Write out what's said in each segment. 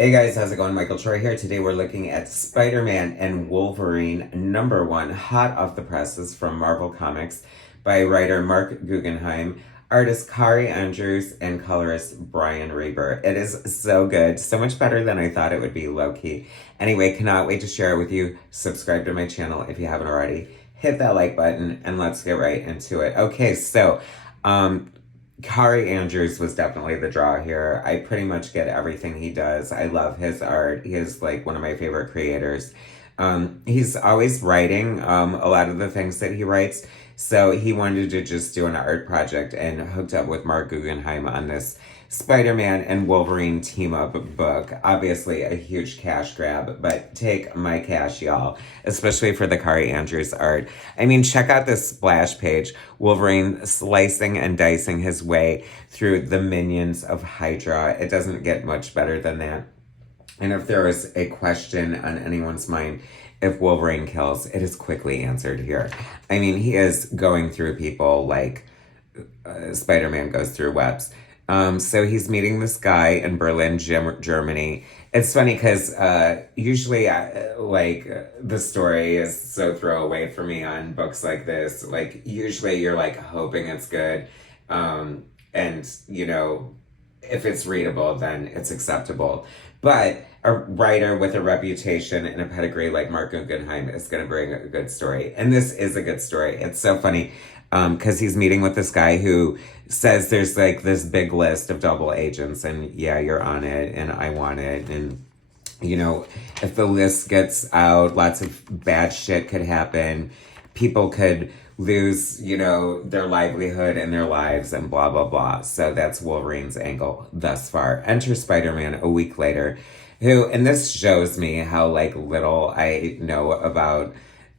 Hey guys, how's it going? Michael Troy here. Today we're looking at Spider-Man and Wolverine #1, hot off the presses from Marvel Comics by writer Marc Guggenheim, artist Kaare Andrews, and colorist Brian Reber. It is so good, so much better than I thought it would be, low-key. Anyway, cannot wait to share it with you. Subscribe to my channel if you haven't already. Hit that like button and let's get right into it. Okay, so Kaare Andrews was definitely the draw here. I pretty much get everything he does. I love his art. He is like one of my favorite creators. He's always writing a lot of the things that he writes. So he wanted to just do an art project and hooked up with Marc Guggenheim on this Spider-Man and Wolverine team-up book. Obviously a huge cash grab, but take my cash, y'all, especially for the Kaare Andrews art. I mean, check out this splash page. Wolverine slicing and dicing his way through the minions of Hydra. It doesn't get much better than that. And if there is a question on anyone's mind, if Wolverine kills, it is quickly answered here. I mean, he is going through people like Spider-Man goes through webs. So he's meeting this guy in Berlin, Germany. It's funny because usually, the story is so throwaway for me on books like this. Like, usually you're like hoping it's good. And, you know, if it's readable, then it's acceptable. But a writer with a reputation and a pedigree like Marc Guggenheim is going to bring a good story. And this is a good story. It's so funny because he's meeting with this guy who says there's like this big list of double agents and yeah, you're on it and I want it. And, you know, if the list gets out, lots of bad shit could happen. People could lose, you know, their livelihood and their lives and blah, blah, blah. So that's Wolverine's angle thus far. Enter Spider-Man a week later, who, and this shows me how, like, little I know about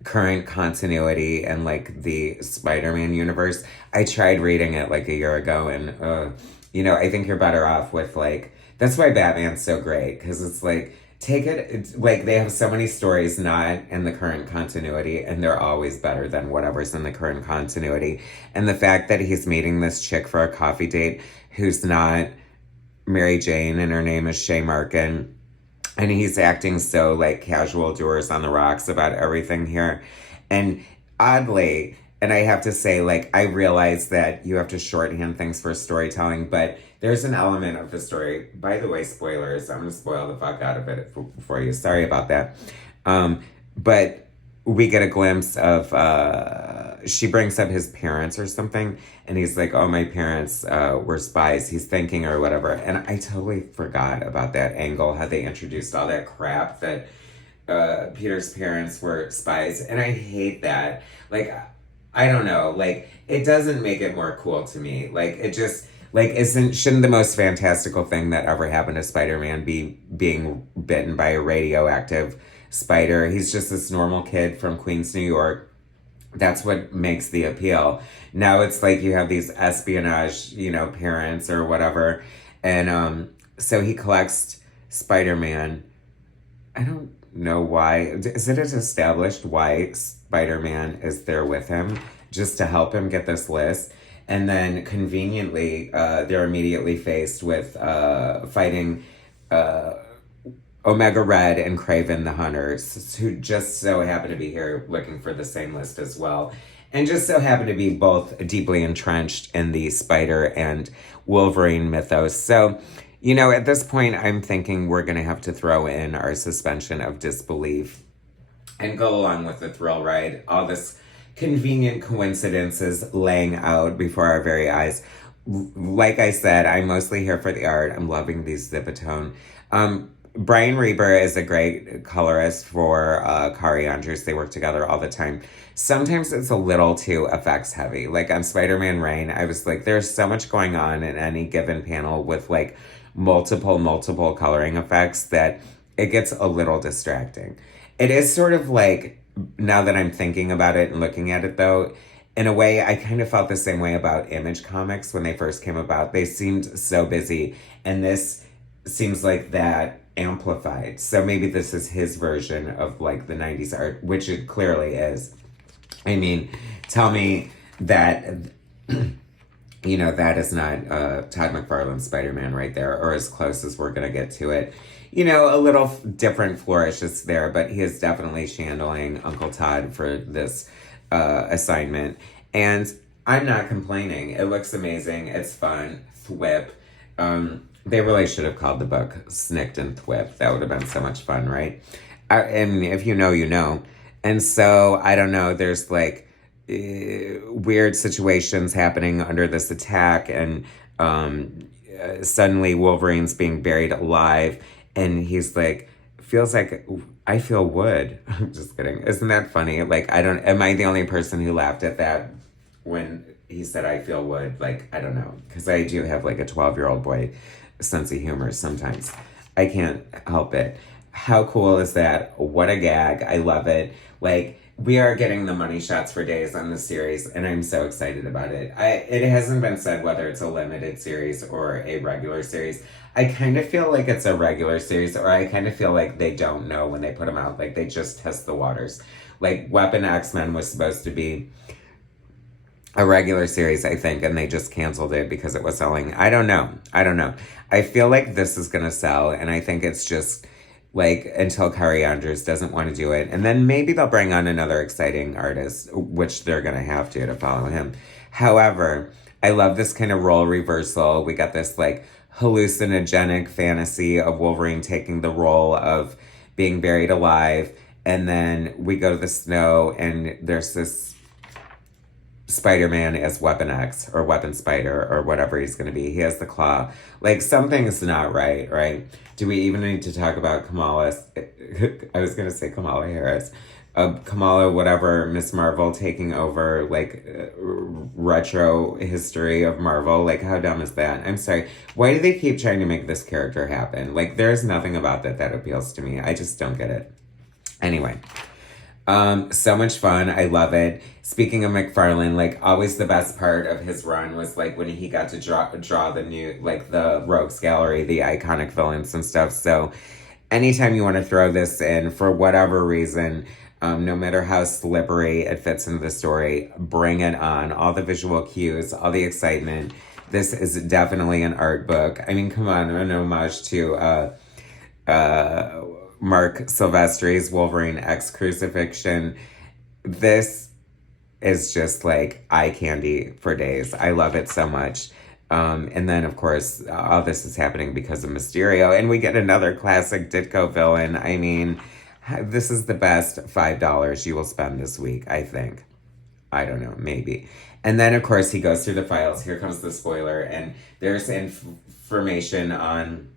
current continuity and, like, the Spider-Man universe. I tried reading it, like, a year ago, and, you know, I think you're better off with, like, that's why Batman's so great, because it's, like, it's like they have so many stories not in the current continuity and they're always better than whatever's in the current continuity. And the fact that he's meeting this chick for a coffee date who's not Mary Jane and her name is Shay Markin, and he's acting so like casual doers on the rocks about everything here. And oddly, and I have to say, like, I realize that you have to shorthand things for storytelling, but there's an element of the story. By the way, spoilers. I'm going to spoil the fuck out of it for you. Sorry about that. But we get a glimpse of, she brings up his parents or something, and he's like, oh, my parents were spies. He's thinking or whatever. And I totally forgot about that angle, how they introduced all that crap that Peter's parents were spies. And I hate that. Like, I don't know. Like, it doesn't make it more cool to me. Like, it just... Like, shouldn't the most fantastical thing that ever happened to Spider-Man be being bitten by a radioactive spider? He's just this normal kid from Queens, New York. That's what makes the appeal. Now it's like you have these espionage, you know, parents or whatever. And so he collects Spider-Man. I don't know why. Is it established why Spider-Man is there with him? Just to help him get this list? And then conveniently, they're immediately faced with fighting Omega Red and Kraven the Hunters, who just so happen to be here looking for the same list as well. And just so happen to be both deeply entrenched in the Spider and Wolverine mythos. So, you know, at this point, I'm thinking we're going to have to throw in our suspension of disbelief and go along with the thrill ride. All this convenient coincidences laying out before our very eyes. Like I said, I'm mostly here for the art. I'm loving these Zipatone. Brian Reber is a great colorist for Kaare Andrews. They work together all the time. Sometimes it's a little too effects heavy. Like on Spider-Man Reign, I was like, there's so much going on in any given panel with like multiple coloring effects that it gets a little distracting. It is sort of like, now that I'm thinking about it and looking at it though, in a way, I kind of felt the same way about Image Comics when they first came about. They seemed so busy, and this seems like that amplified. So maybe this is his version of like the 90s art, which it clearly is. I mean, tell me that You know, that is not Todd McFarlane's Spider-Man right there, or as close as we're going to get to it. You know, a little different flourishes there, but he is definitely channeling Uncle Todd for this assignment. And I'm not complaining. It looks amazing. It's fun. Thwip. They really should have called the book Snikt and Thwip. That would have been so much fun, right? And if you know, you know. And so, I don't know, there's like weird situations happening under this attack, and suddenly Wolverine's being buried alive, and he's like, feels like I feel wood. I'm just kidding. Isn't that funny? Like, am I the only person who laughed at that when he said I feel wood? Like, I don't know, because I do have like a 12-year-old boy sense of humor sometimes. I can't help it. How cool is that? What a gag. I love it. Like, we are getting the money shots for days on this series, and I'm so excited about it. It hasn't been said whether it's a limited series or a regular series. I kind of feel like it's a regular series, or I kind of feel like they don't know when they put them out. Like, they just test the waters. Like, Weapon X-Men was supposed to be a regular series, I think, and they just canceled it because it was selling. I don't know. I feel like this is going to sell, and I think it's just like until Kaare Andrews doesn't want to do it. And then maybe they'll bring on another exciting artist, which they're going to have to follow him. However, I love this kind of role reversal. We got this like hallucinogenic fantasy of Wolverine taking the role of being buried alive. And then we go to the snow, and there's this Spider-Man as Weapon X or Weapon Spider or whatever he's going to be. He has the claw. Like, something's not right, right? Do we even need to talk about Kamala? I was going to say Kamala Harris. Kamala, whatever, Miss Marvel taking over, like, retro history of Marvel. Like, how dumb is that? I'm sorry. Why do they keep trying to make this character happen? Like, there's nothing about that appeals to me. I just don't get it. Anyway. So much fun. I love it. Speaking of McFarlane, like, always the best part of his run was like when he got to draw the new, like, the Rogues Gallery, the iconic villains and stuff. So anytime you want to throw this in for whatever reason, no matter how slippery it fits into the story, bring it on. All the visual cues, all the excitement. This is definitely an art book. I mean, come on, an homage to Mark Silvestri's Wolverine X Crucifixion. This is just like eye candy for days. I love it so much. And then, of course, all this is happening because of Mysterio. And we get another classic Ditko villain. I mean, this is the best $5 you will spend this week, I think. I don't know, maybe. And then, of course, he goes through the files. Here comes the spoiler. And there's information on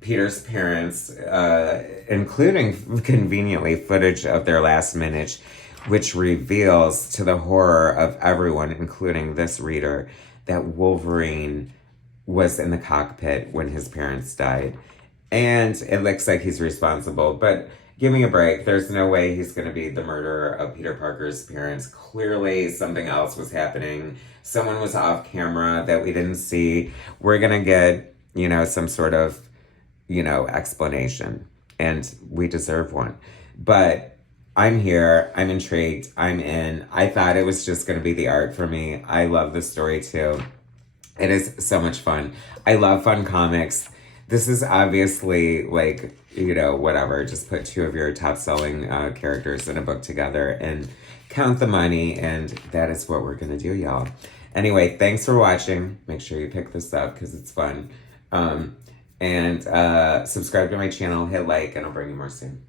Peter's parents, including conveniently footage of their last minute, which reveals to the horror of everyone, including this reader, that Wolverine was in the cockpit when his parents died. And it looks like he's responsible, but give me a break. There's no way he's going to be the murderer of Peter Parker's parents. Clearly something else was happening. Someone was off camera that we didn't see. We're going to get, some sort of, explanation. And we deserve one. But I'm here. I'm intrigued. I'm in. I thought it was just going to be the art for me. I love the story too. It is so much fun. I love fun comics. This is obviously like, whatever. Just put two of your top selling characters in a book together and count the money. And that is what we're going to do, y'all. Anyway, thanks for watching. Make sure you pick this up because it's fun. And subscribe to my channel, hit like, and I'll bring you more soon.